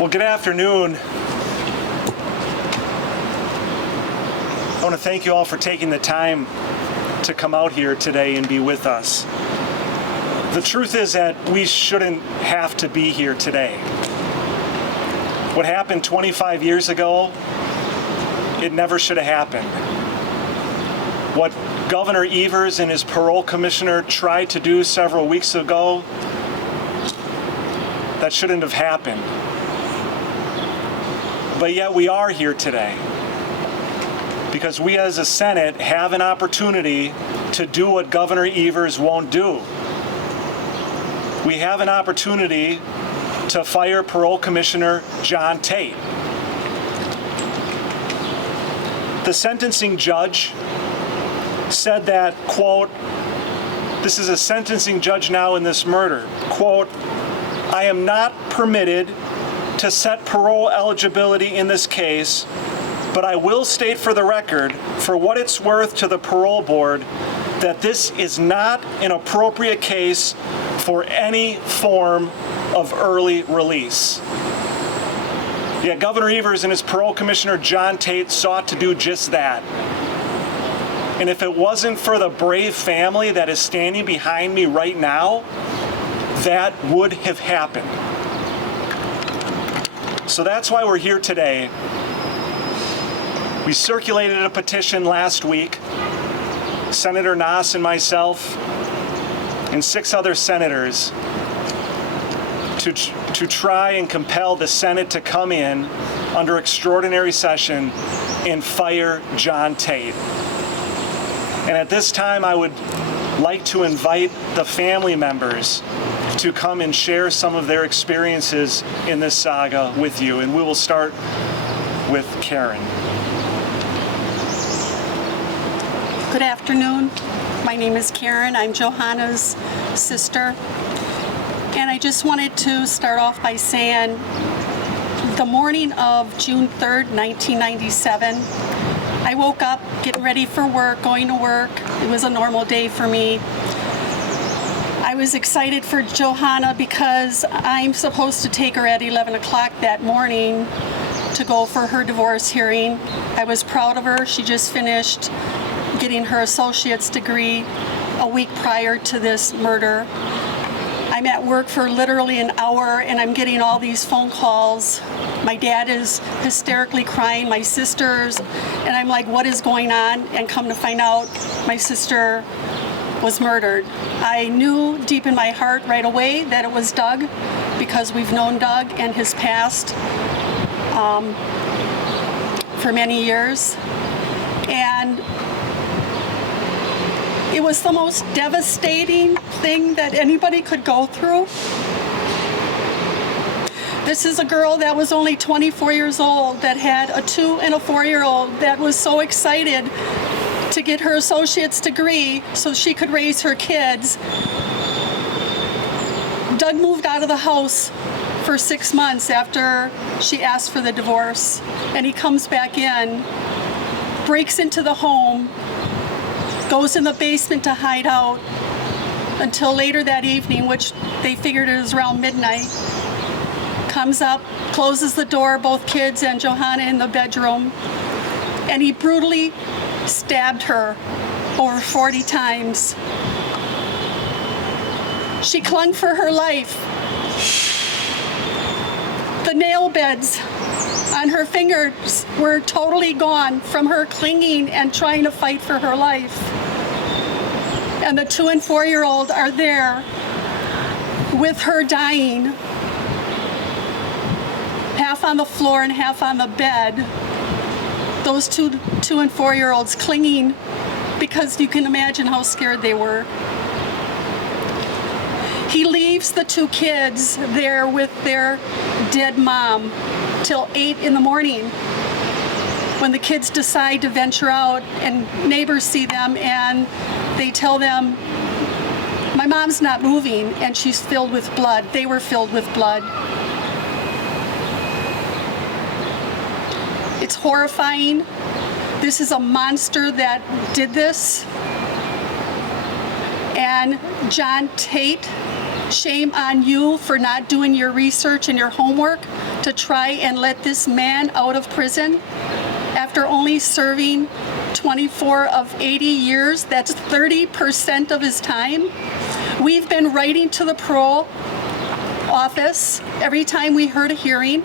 Well, good afternoon. I want to thank you all for taking the time to come out here today and be with us. The truth is that we shouldn't have to be here today. What happened 25 years ago, it never should have happened. What Governor Evers and his parole commissioner tried to do several weeks ago, that shouldn't have happened. But yet we are here today because we as a Senate have an opportunity to do what Governor Evers won't do. We have an opportunity to fire Parole Commissioner John Tate. The sentencing judge said that, quote, this is a sentencing judge now in this murder, quote, I am not permitted to set parole eligibility in this case, but I will state for the record, for what it's worth to the parole board, that this is not an appropriate case for any form of early release. Yet Governor Evers and his parole commissioner John Tate sought to do just that. And if it wasn't for the brave family that is standing behind me right now, that would have happened. So that's why we're here today. We circulated a petition last week, Senator Roth and myself, and 6 other senators, to try and compel the Senate to come in under extraordinary session and fire John Tate. And at this time, I would like to invite the family members to come and share some of their experiences in this saga with you. And we will start with Karen. Good afternoon. My name is Karen. I'm Johanna's sister. And I just wanted to start off by saying the morning of June 3rd, 1997, I woke up getting ready for work, going to work. It was a normal day for me. I was excited for Johanna because I'm supposed to take her at 11 o'clock that morning to go for her divorce hearing. I was proud of her. She just finished getting her associate's degree a week prior to this murder. I'm at work for literally an hour and I'm getting all these phone calls. My dad is hysterically crying, my sisters, and I'm like, what is going on? And come to find out, my sister was murdered. I knew deep in my heart right away that it was Doug because we've known Doug and his past for many years. And it was the most devastating thing that anybody could go through. This is a girl that was only 24 years old that had a 2- and 4-year-old that was so excited to get her associate's degree so she could raise her kids. Doug moved out of the house for 6 months after she asked for the divorce, and he comes back in, breaks into the home, goes in the basement to hide out until later that evening, which they figured it was around midnight. Comes up, closes the door, both kids and Johanna in the bedroom, and he brutally stabbed her over 40 times. She clung for her life. The nail beds on her fingers were totally gone from her clinging and trying to fight for her life. And the 2- and 4-year-old are there with her dying, half on the floor and half on the bed. Those two and 4-year-olds clinging because you can imagine how scared they were. He leaves the 2 kids there with their dead mom till 8 in the morning when the kids decide to venture out and neighbors see them and they tell them, my mom's not moving and she's filled with blood. They were filled with blood. It's horrifying. This is a monster that did this. And John Tate Shame on you for not doing your research and your homework to try and let this man out of prison after only serving 24 of 80 years. That's 30% of his time. We've been writing to the parole office every time we heard a hearing.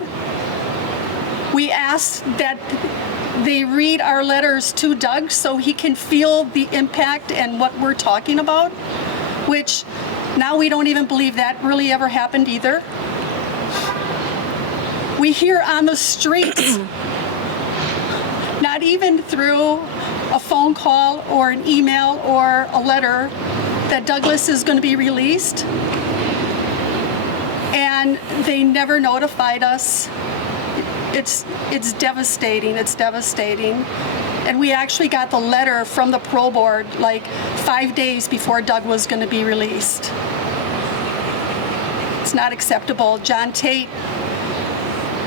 We asked that they read our letters to Doug so he can feel the impact and what we're talking about, which now we don't even believe that really ever happened either. We hear on the streets, not even through a phone call or an email or a letter, that Douglas is going to be released. And they never notified us. It's devastating. It's devastating. And we actually got the letter from the parole board like 5 days before Doug was going to be released. It's not acceptable. John Tate,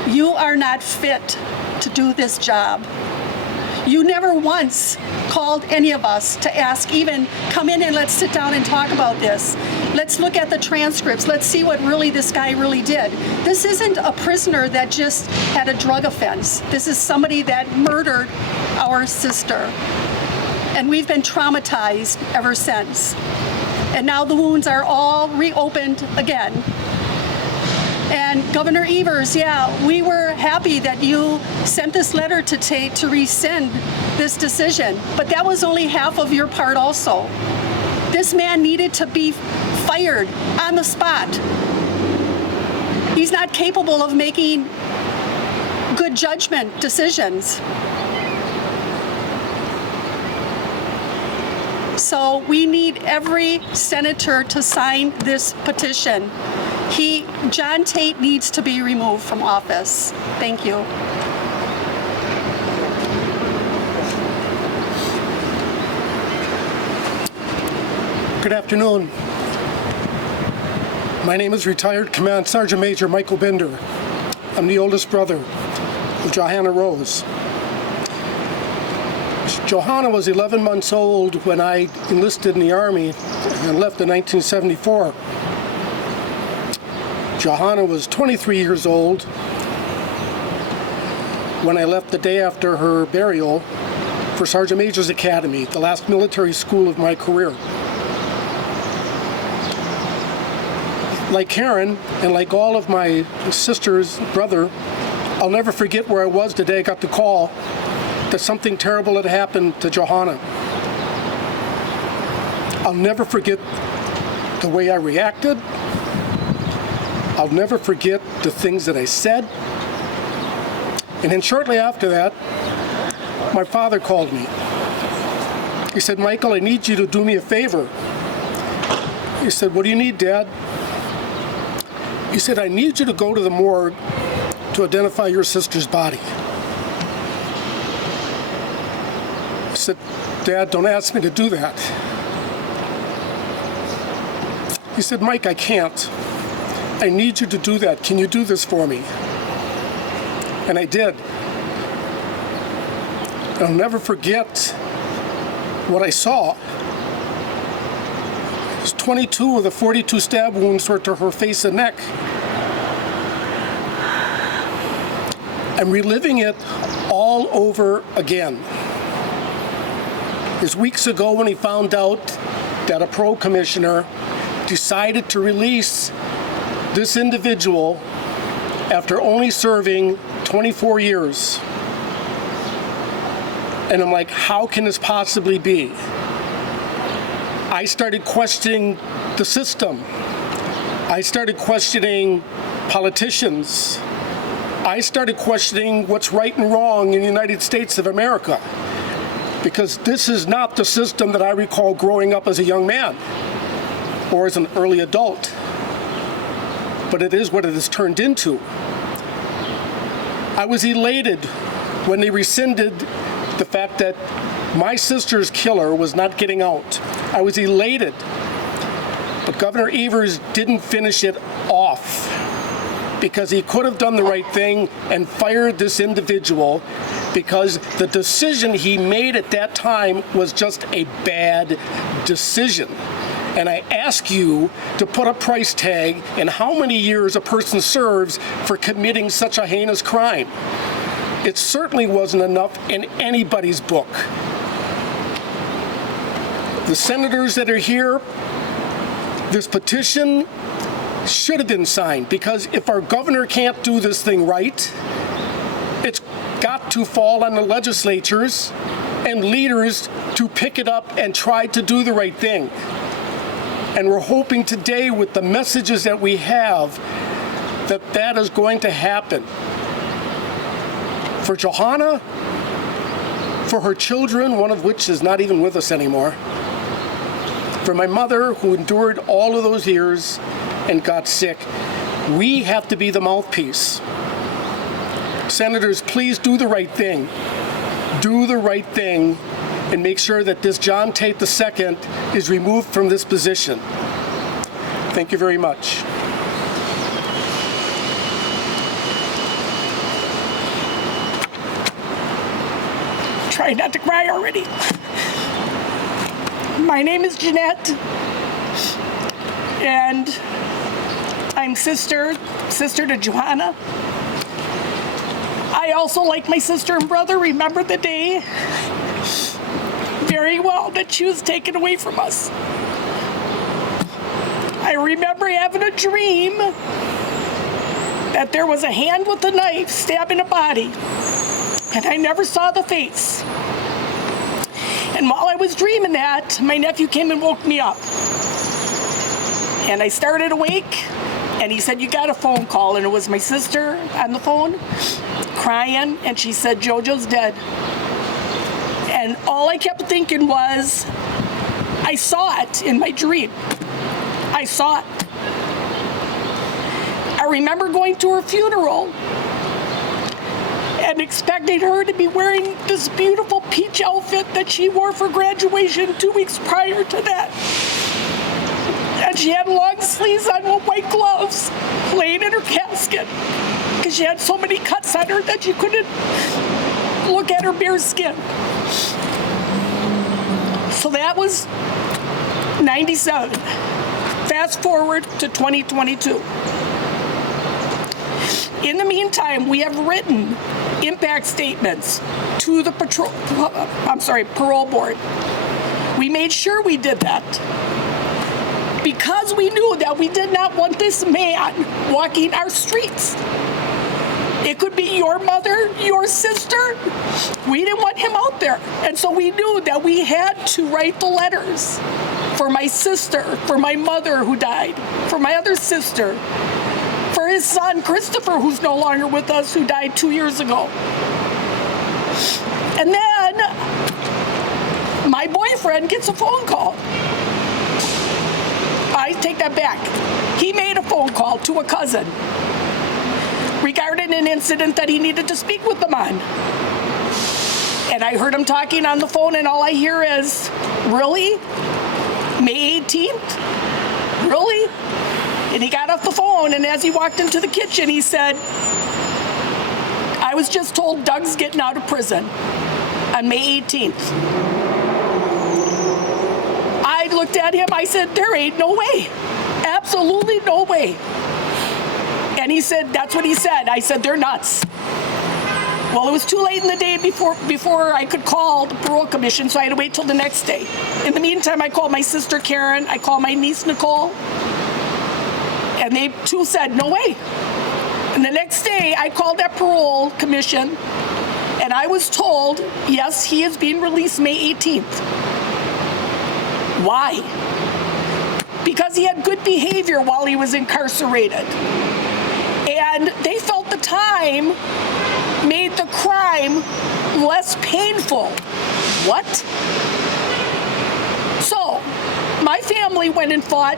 you are not fit to do this job. You never once called any of us to ask, even come in and let's sit down and talk about this. Let's look at the transcripts. Let's see what really this guy really did. This isn't a prisoner that just had a drug offense. This is somebody that murdered our sister. And we've been traumatized ever since. And now the wounds are all reopened again. And Governor Evers, yeah, we were happy that you sent this letter to Tate to rescind this decision, but that was only half of your part also. This man needed to be fired on the spot. He's not capable of making good judgment decisions. So we need every senator to sign this petition. John Tate needs to be removed from office. Thank you. Good afternoon. My name is retired Command Sergeant Major Michael Bender. I'm the oldest brother of Johanna Rose. Johanna was 11 months old when I enlisted in the Army and left in 1974. Johanna was 23 years old when I left the day after her burial for Sergeant Major's Academy, the last military school of my career. Like Karen, and like all of my sister's brother, I'll never forget where I was the day I got the call that something terrible had happened to Johanna. I'll never forget the way I reacted. I'll never forget the things that I said. And then shortly after that, my father called me. He said, "Michael, I need you to do me a favor." He said, "What do you need, Dad?" He said, "I need you to go to the morgue to identify your sister's body." I said, "Dad, don't ask me to do that." He said, "Mike, I can't. I need you to do that. Can you do this for me?" And I did. And I'll never forget what I saw. 22 of the 42 stab wounds were to her face and neck. I'm reliving it all over again. It was weeks ago when he found out that a parole commissioner decided to release this individual after only serving 24 years. And I'm like, how can this possibly be? I started questioning the system. I started questioning politicians. I started questioning what's right and wrong in the United States of America. Because this is not the system that I recall growing up as a young man or as an early adult. But it is what it has turned into. I was elated when they rescinded the fact that my sister's killer was not getting out. I was elated. But Governor Evers didn't finish it off because he could have done the right thing and fired this individual because the decision he made at that time was just a bad decision. And I ask you to put a price tag in how many years a person serves for committing such a heinous crime. It certainly wasn't enough in anybody's book. The senators that are here, this petition should have been signed, because if our governor can't do this thing right, it's got to fall on the legislatures and leaders to pick it up and try to do the right thing. And we're hoping today, with the messages that we have, that that is going to happen. For Johanna, for her children, one of which is not even with us anymore, for my mother, who endured all of those years and got sick, we have to be the mouthpiece. Senators, please do the right thing. Do the right thing and make sure that this John Tate II is removed from this position. Thank you very much. Try not to cry already. My name is Jeanette, and I'm sister to Johanna. I also, like my sister and brother, remember the day very well that she was taken away from us. I remember having a dream that there was a hand with a knife stabbing a body, and I never saw the face. And while I was dreaming that, my nephew came and woke me up. And I started awake, and he said, "You got a phone call," and it was my sister on the phone, crying, and she said, "Jojo's dead." And all I kept thinking was, I saw it in my dream. I saw it. I remember going to her funeral and expecting her to be wearing this beautiful peach outfit that she wore for graduation 2 weeks prior to that. And she had long sleeves on with white gloves, laying in her casket, because she had so many cuts on her that you couldn't look at her bare skin. So that was 97. Fast forward to 2022. In the meantime, we have written impact statements to the parole board. We made sure we did that because we knew that we did not want this man walking our streets. It could be your mother, your sister. We didn't want him out there. And so we knew that we had to write the letters for my sister, for my mother who died, for my other sister, for his son, Christopher, who's no longer with us, who died 2 years ago. And then my boyfriend gets a phone call. I take that back. He made a phone call to a cousin regarding an incident that he needed to speak with them on. And I heard him talking on the phone, and all I hear is, "Really? May 18th? Really?" And he got off the phone, and as he walked into the kitchen, he said, "I was just told Doug's getting out of prison on May 18th. I looked at him, I said, "There ain't no way. Absolutely no way." And he said, that's what he said. I said, "They're nuts." Well, it was too late in the day before I could call the parole commission, so I had to wait till the next day. In the meantime, I called my sister Karen, I called my niece Nicole, and they too said, "No way." And the next day, I called that parole commission, and I was told, yes, he is being released May 18th. Why? Because he had good behavior while he was incarcerated. And they felt the time made the crime less painful. What? So, my family went and fought.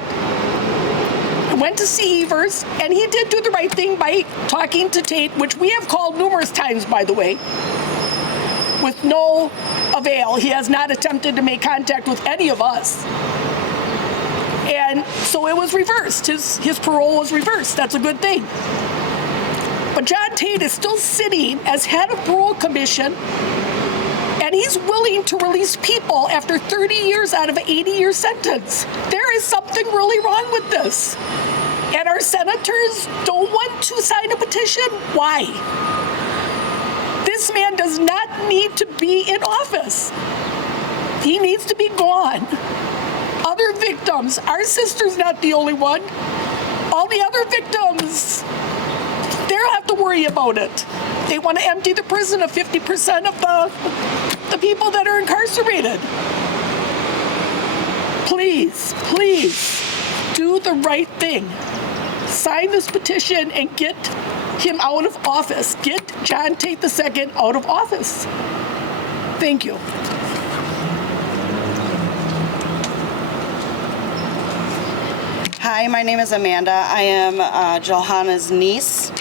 I went to see Evers, and he did do the right thing by talking to Tate, which we have called numerous times, by the way, with no avail. He has not attempted to make contact with any of us. And so it was reversed. His parole was reversed. That's a good thing. But John Tate is still sitting as head of parole commission, and he he's willing to release people after 30 years out of an 80-year sentence. There is something really wrong with this. And our senators don't want to sign a petition? Why? This man does not need to be in office. He needs to be gone. Other victims, our sister's not the only one. All the other victims, they don't have to worry about it. They want to empty the prison of 50% of the people that are incarcerated. Please, please, do the right thing. Sign this petition and get him out of office. Get John Tate II out of office. Thank you. Hi, my name is Amanda. I am Johanna's niece.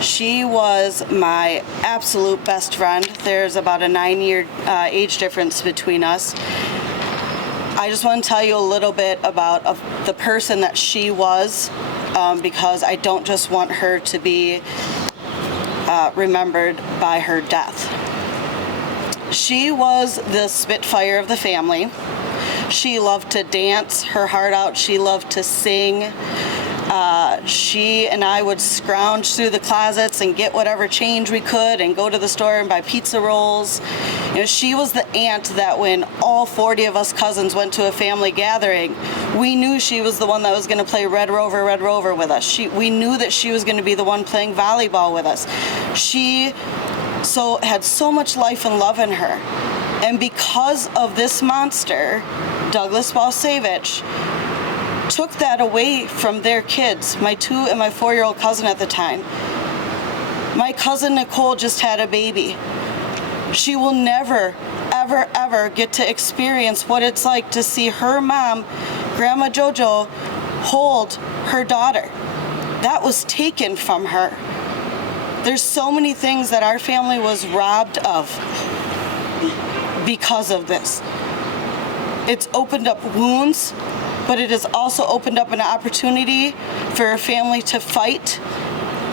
She was my absolute best friend. There's about a 9-year age difference between us. I just want to tell you a little bit about the person that she was, because I don't just want her to be remembered by her death. She was the Spitfire of the family. She loved to dance her heart out. She loved to sing. She and I would scrounge through the closets and get whatever change we could and go to the store and buy pizza rolls. You know, she was the aunt that when all 40 of us cousins went to a family gathering, we knew she was the one that was going to play Red Rover with us. We knew that she was going to be the one playing volleyball with us. She had so much life and love in her. And because of this monster, Douglas Balsavich took that away from their kids, my 2 and my 4-year-old cousin at the time. My cousin Nicole just had a baby. She will never, ever, ever get to experience what it's like to see her mom, Grandma Jojo, hold her daughter. That was taken from her. There's so many things that our family was robbed of because of this. It's opened up wounds, but it has also opened up an opportunity for a family to fight,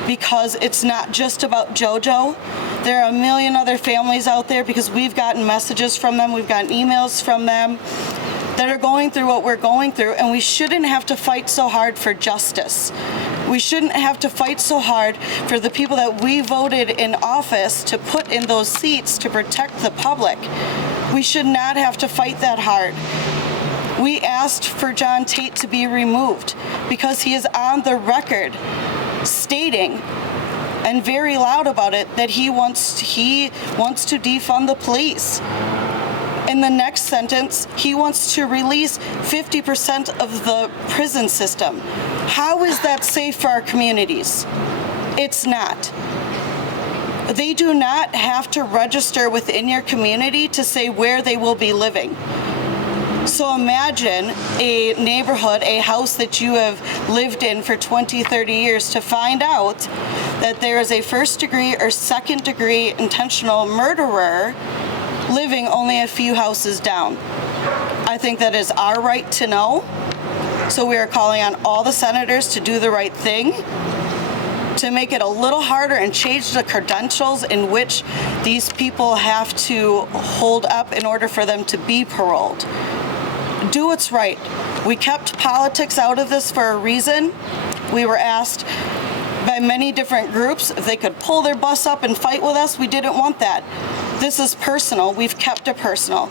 because it's not just about JoJo. There are a million other families out there, because we've gotten messages from them, we've gotten emails from them that are going through what we're going through, and we shouldn't have to fight so hard for justice. We shouldn't have to fight so hard for the people that we voted in office to put in those seats to protect the public. We should not have to fight that hard. We asked for John Tate to be removed because he is on the record stating, and very loud about it, that he wants to defund the police. In the next sentence, he wants to release 50% of the prison system. How is that safe for our communities? It's not. They do not have to register within your community to say where they will be living. So imagine a neighborhood, a house that you have lived in for 20, 30 years, to find out that there is a first-degree or second-degree intentional murderer living only a few houses down. I think that is our right to know. So we are calling on all the senators to do the right thing, to make it a little harder and change the credentials in which these people have to hold up in order for them to be paroled. Do what's right. We kept politics out of this for a reason. We were asked by many different groups if they could pull their bus up and fight with us. We didn't want that. This is personal. We've kept it personal.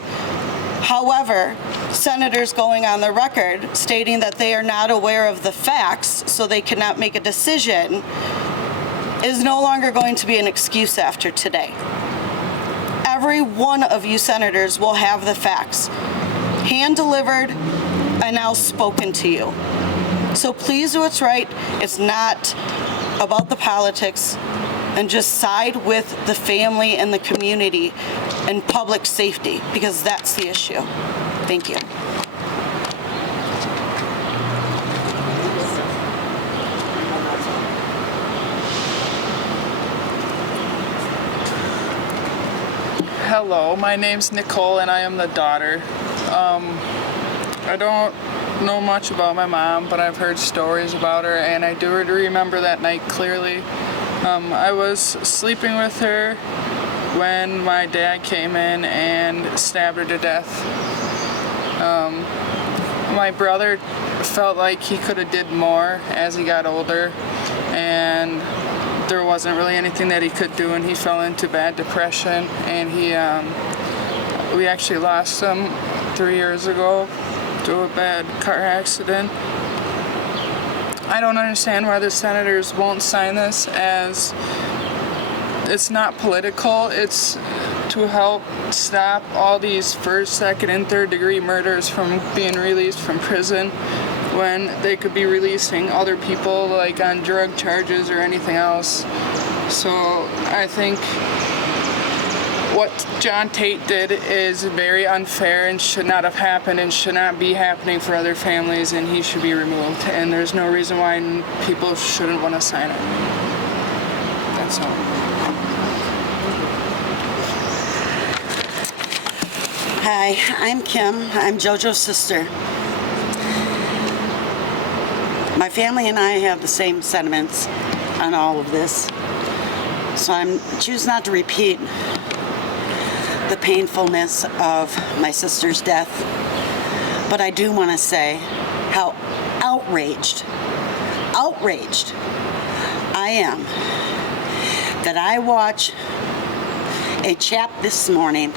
However, senators going on the record stating that they are not aware of the facts, so they cannot make a decision, is no longer going to be an excuse after today. Every one of you senators will have the facts, hand-delivered and now spoken to you. So please do what's right. It's not about the politics, and just side with the family and the community and public safety, because that's the issue. Thank you. Hello, my name's Nicole and I am the daughter. I don't know much about my mom, but I've heard stories about her, and I do remember that night clearly. I was sleeping with her when my dad came in and stabbed her to death. My brother felt like he could have did more as he got older, and there wasn't really anything that he could do, and he fell into bad depression, and we actually lost him 3 years ago to a bad car accident. I don't understand why the senators won't sign this, as it's not political. It's to help stop all these first, second, and third degree murders from being released from prison when they could be releasing other people like on drug charges or anything else. So I think what John Tate did is very unfair and should not have happened and should not be happening for other families, and he should be removed. And there's no reason why people shouldn't want to sign it. That's all. Hi, I'm Kim. I'm JoJo's sister. My family and I have the same sentiments on all of this, so I choose not to repeat the painfulness of my sister's death, but I do want to say how outraged I am that I watch a chat this morning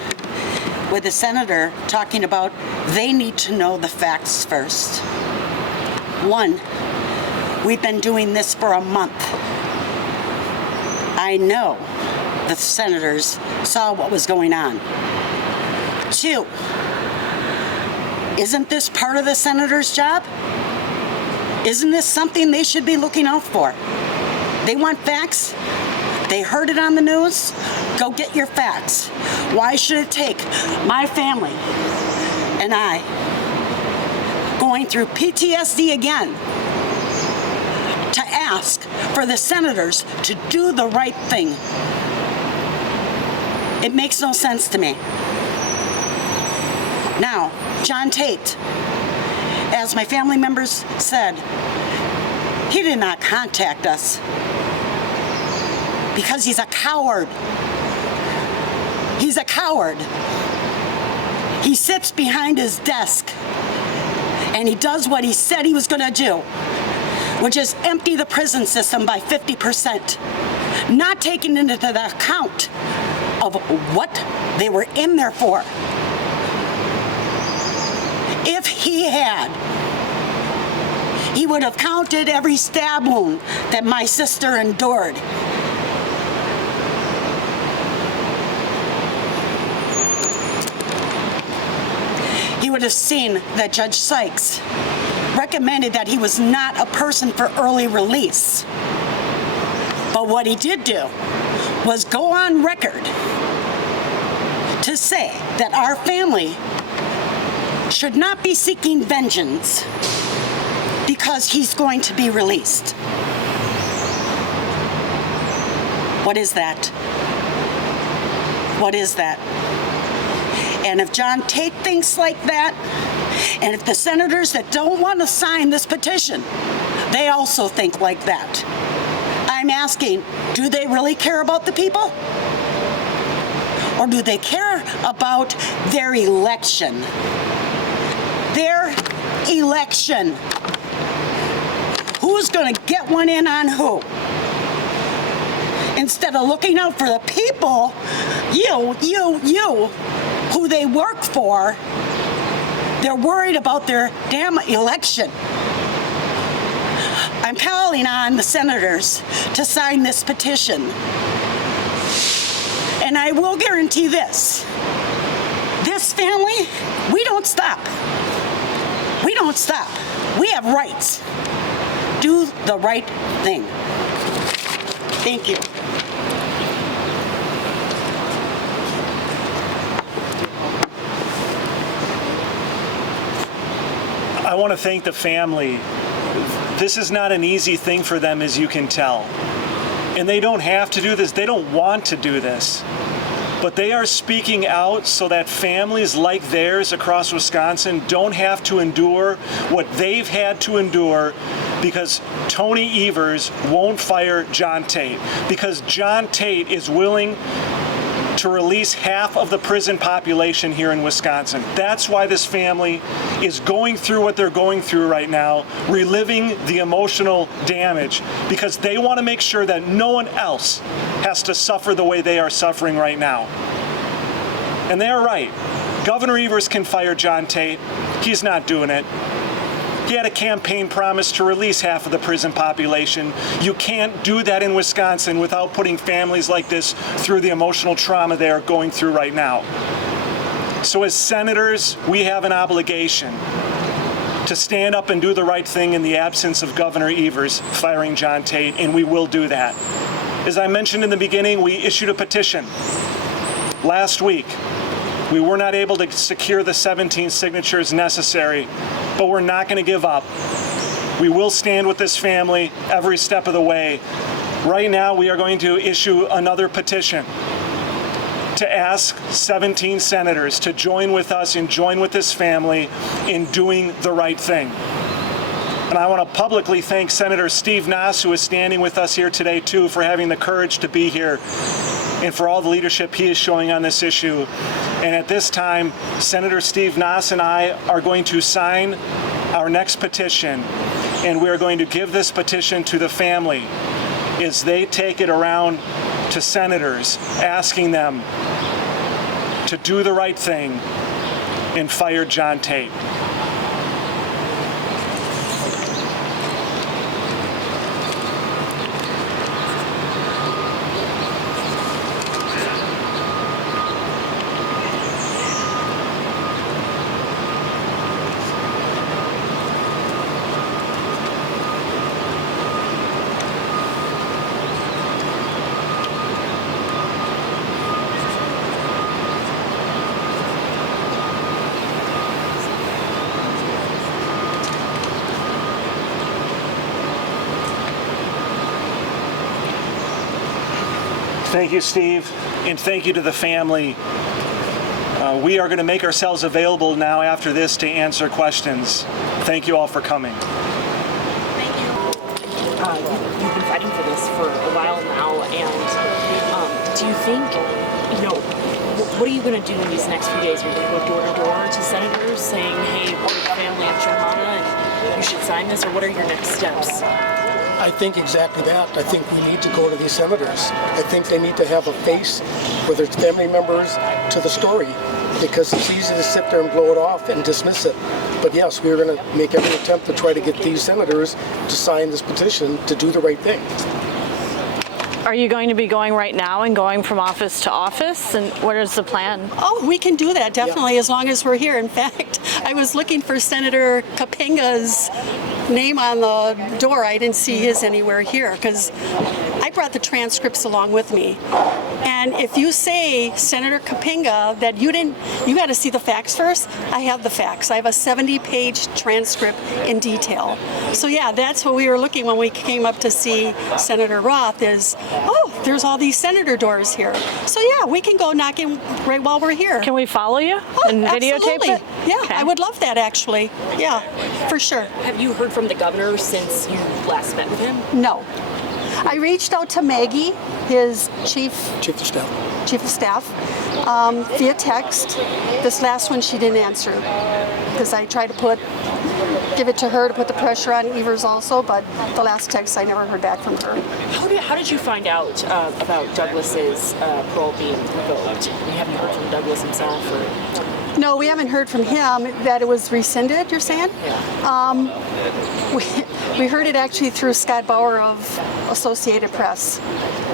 with a senator talking about they need to know the facts first. One, we've been doing this for a month. I know the senators saw what was going on. Two, isn't this part of the senator's job? Isn't this something they should be looking out for? They want facts. They heard it on the news. Go get your facts. Why should it take my family and I going through PTSD again to ask for the senators to do the right thing? It makes no sense to me. Now, John Tate, as my family members said, he did not contact us because he's a coward. He's a coward. He sits behind his desk and he does what he said he was going to do, which is empty the prison system by 50%, not taking into the account of what they were in there for. If he had, he would have counted every stab wound that my sister endured. He would have seen that Judge Sykes recommended that he was not a person for early release. But what he did do was go on record to say that our family should not be seeking vengeance because he's going to be released. What is that? What is that? And if John Tate thinks like that, and if the senators that don't want to sign this petition, they also think like that, I'm asking, do they really care about the people? Or do they care about their election? Their election. Who's going to get one in on who? Instead of looking out for the people, you, who they work for, they're worried about their damn election. I'm calling on the senators to sign this petition. And I will guarantee this family, we don't stop. We don't stop. We have rights. Do the right thing. Thank you. I want to thank the family. This is not an easy thing for them, as you can tell. And they don't have to do this. They don't want to do this. But they are speaking out so that families like theirs across Wisconsin don't have to endure what they've had to endure because Tony Evers won't fire John Tate, because John Tate is willing to release half of the prison population here in Wisconsin. That's why this family is going through what they're going through right now, reliving the emotional damage, because they want to make sure that no one else has to suffer the way they are suffering right now. And they are right. Governor Evers can fire John Tate. He's not doing it. He had a campaign promise to release half of the prison population. You can't do that in Wisconsin without putting families like this through the emotional trauma they are going through right now. So as senators, we have an obligation to stand up and do the right thing in the absence of Governor Evers firing John Tate, and we will do that. As I mentioned in the beginning, we issued a petition last week. We were not able to secure the 17 signatures necessary, but we're not going to give up. We will stand with this family every step of the way. Right now, we are going to issue another petition to ask 17 senators to join with us and join with this family in doing the right thing. And I want to publicly thank Senator Steve Nass, who is standing with us here today, too, for having the courage to be here and for all the leadership he is showing on this issue. And at this time, Senator Steve Nass and I are going to sign our next petition, and we are going to give this petition to the family as they take it around to senators, asking them to do the right thing and fire John Tate. Thank you, Steve, and thank you to the family. We are going to make ourselves available now after this to answer questions. Thank you all for coming. Thank you. You've been fighting for this for a while now, and do you think, what are you going to do in these next few days? Are you going to go door to door to senators saying, hey, we're the family of Johanna and you should sign this, or what are your next steps? I think exactly that. I think we need to go to these senators. I think they need to have a face, whether it's family members, to the story, because it's easy to sit there and blow it off and dismiss it. But yes, we're going to make every attempt to try to get these senators to sign this petition to do the right thing. Are you going to be going right now and going from office to office? And what is the plan? Oh, we can do that, definitely, as long as we're here. In fact, I was looking for Senator Kapinga's name on the door. I didn't see his anywhere here because I brought the transcripts along with me. And if you say, Senator Kapinga, that you got to see the facts first, I have the facts. I have a 70-page transcript in detail. So yeah, that's what we were looking when we came up to see Senator Roth is, oh, there's all these senator doors here. So yeah, we can go knocking right while we're here. Can we follow you and videotape absolutely. it? Yeah, Okay. I would love that actually. Yeah, for sure. Have you heard from the governor since you last met with him? No. I reached out to Maggie, his chief of staff, via text. This last one she didn't answer because I tried to give it to her to put the pressure on Evers also, but the last text I never heard back from her. How did you find out about Douglas's parole being revoked? You haven't heard from Douglas himself, or? No, we haven't heard from him that it was rescinded, you're saying? Yeah. We heard it actually through Scott Bauer of Associated Press.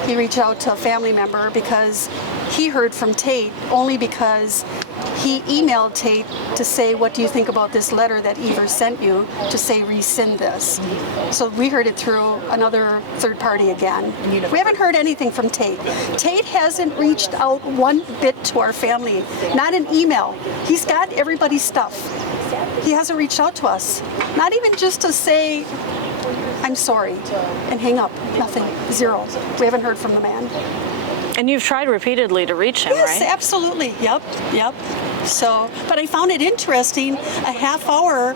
He reached out to a family member because he heard from Tate only because he emailed Tate to say, what do you think about this letter that Evers sent you to say rescind this? So we heard it through another third party again. We haven't heard anything from Tate. Tate hasn't reached out one bit to our family, not an email. He's got everybody's stuff. He hasn't reached out to us, not even just to say, I'm sorry, and hang up. Nothing, zero. We haven't heard from the man. And you've tried repeatedly to reach him, Yes, right? absolutely. Yep. So, but I found it interesting. A half hour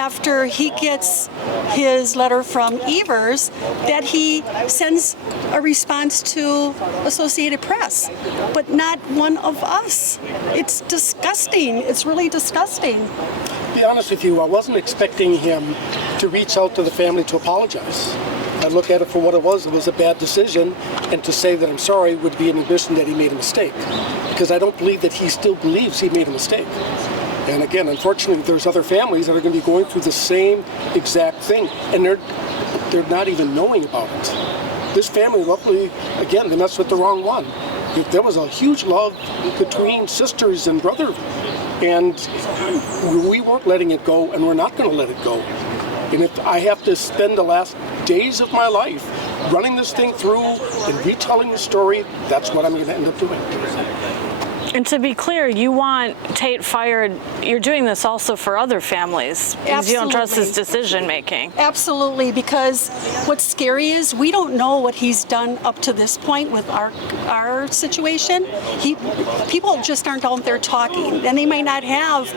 after he gets his letter from Evers that he sends a response to Associated Press, but not one of us. It's disgusting. It's really disgusting. To be honest with you, I wasn't expecting him to reach out to the family to apologize. I look at it for what it was a bad decision, and to say that I'm sorry would be an admission that he made a mistake, because I don't believe that he still believes he made a mistake. And again, unfortunately, there's other families that are going to be going through the same exact thing, and they're not even knowing about it. This family, luckily, again, they messed with the wrong one. There was a huge love between sisters and brother, and we weren't letting it go, and we're not going to let it go. And if I have to spend the last days of my life running this thing through and retelling the story, that's what I'm going to end up doing. And to be clear, you want Tate fired. You're doing this also for other families because you don't trust his decision making. Absolutely, because what's scary is we don't know what he's done up to this point with our situation. People just aren't out there talking, and they might not have.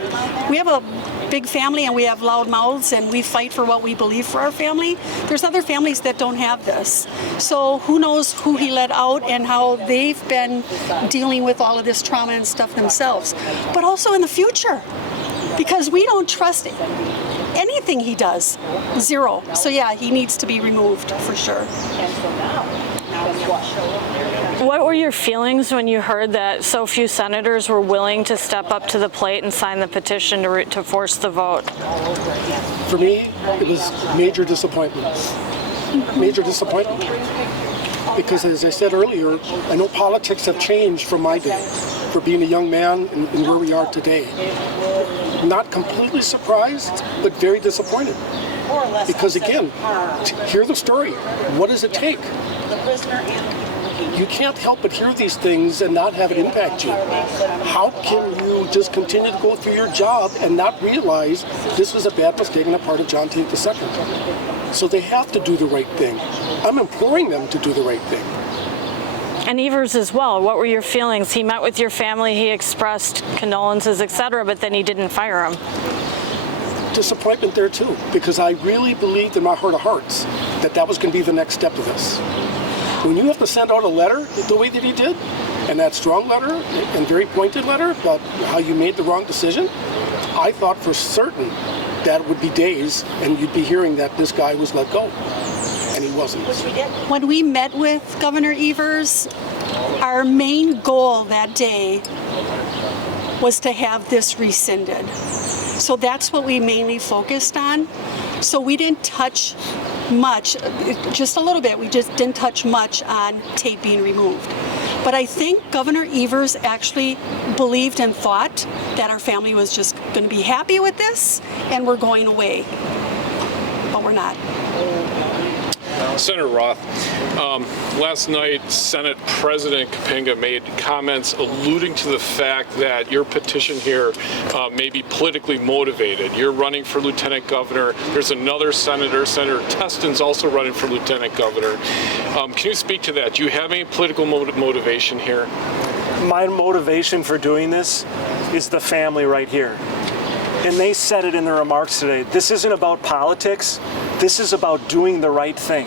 We have a big family and we have loud mouths and we fight for what we believe for our family. There's other families that don't have this. So who knows who he let out and how they've been dealing with all of this trauma and stuff themselves. But also in the future, because we don't trust anything he does. Zero. So yeah, he needs to be removed for sure. What were your feelings when you heard that so few senators were willing to step up to the plate and sign the petition to force the vote? For me, it was major disappointment. Major disappointment. Because as I said earlier, I know politics have changed from my day, for being a young man and where we are today. Not completely surprised, but very disappointed. Because again, to hear the story, what does it take? You can't help but hear these things and not have it impact you. How can you just continue to go through your job and not realize this was a bad mistake on the part of John Tate II? So they have to do the right thing. I'm imploring them to do the right thing. And Evers as well. What were your feelings? He met with your family, he expressed condolences, etc., but then he didn't fire him. Disappointment there too, because I really believed in my heart of hearts that was going to be the next step of this. When you have to send out a letter the way that he did, and that strong letter and very pointed letter about how you made the wrong decision, I thought for certain that it would be days and you'd be hearing that this guy was let go, and he wasn't. When we met with Governor Evers, our main goal that day was to have this rescinded. So that's what we mainly focused on. So we didn't touch much, just a little bit, we just didn't touch much on Tate being removed. But I think Governor Evers actually believed and thought that our family was just going to be happy with this and we're going away. But we're not. Senator Roth, last night Senate President Kapinga made comments alluding to the fact that your petition here may be politically motivated. You're running for lieutenant governor. There's another senator, Senator Teston's also running for lieutenant governor. Can you speak to that? Do you have any political motivation here? My motivation for doing this is the family right here. And they said it in their remarks today. This isn't about politics. This is about doing the right thing.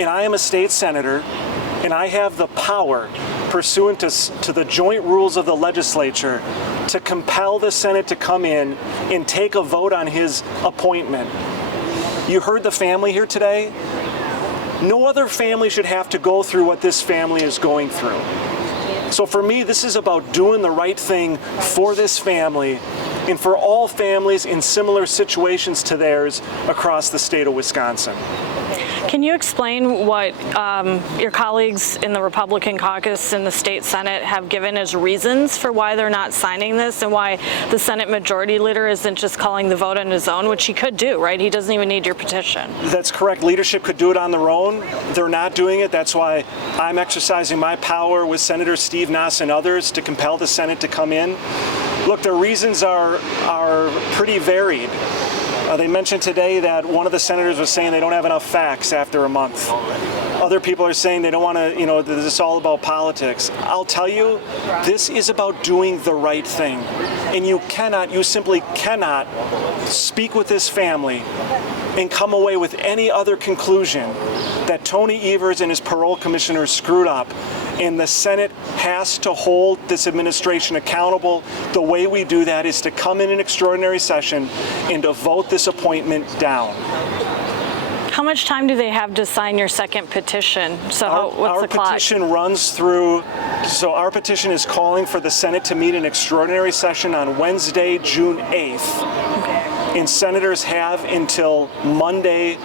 And I am a state senator, and I have the power, pursuant to the joint rules of the legislature, to compel the Senate to come in and take a vote on his appointment. You heard the family here today. No other family should have to go through what this family is going through. So for me, this is about doing the right thing for this family and for all families in similar situations to theirs across the state of Wisconsin. Can you explain what your colleagues in the Republican caucus in the state Senate have given as reasons for why they're not signing this and why the Senate Majority Leader isn't just calling the vote on his own, which he could do, right? He doesn't even need your petition. That's correct. Leadership could do it on their own. They're not doing it. That's why I'm exercising my power with Senator Steve Nass and others to compel the Senate to come in. Look, their reasons are pretty varied. They mentioned today that one of the senators was saying they don't have enough facts after a month. Other people are saying they don't want to, this is all about politics. I'll tell you, this is about doing the right thing. And you simply cannot speak with this family and come away with any other conclusion that Tony Evers and his parole commissioner screwed up, and the Senate has to hold this administration accountable. The way we do that is to come in an extraordinary session and to vote this appointment down. How much time do they have to sign your second petition? So what's the clock? Our petition runs through, so our petition is calling for the Senate to meet an extraordinary session on Wednesday, June 8th. And senators have until Monday,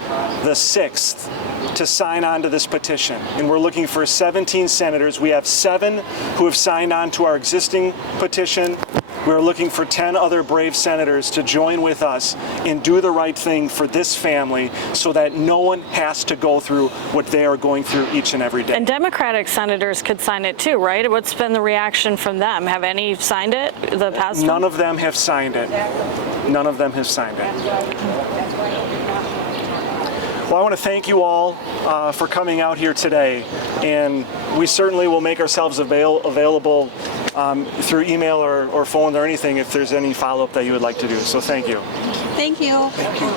the 6th, to sign on to this petition. And we're looking for 17 senators. We have 7 who have signed on to our existing petition. We're looking for 10 other brave senators to join with us and do the right thing for this family so that no one has to go through what they are going through each and every day. And Democratic senators could sign it too, right? What's been the reaction from them? Have any signed it, the past one? None of them have signed it. None of them have signed it. Well, I want to thank you all for coming out here today, and we certainly will make ourselves available through email or phone or anything if there's any follow-up that you would like to do. So thank you. Thank you. Thank you.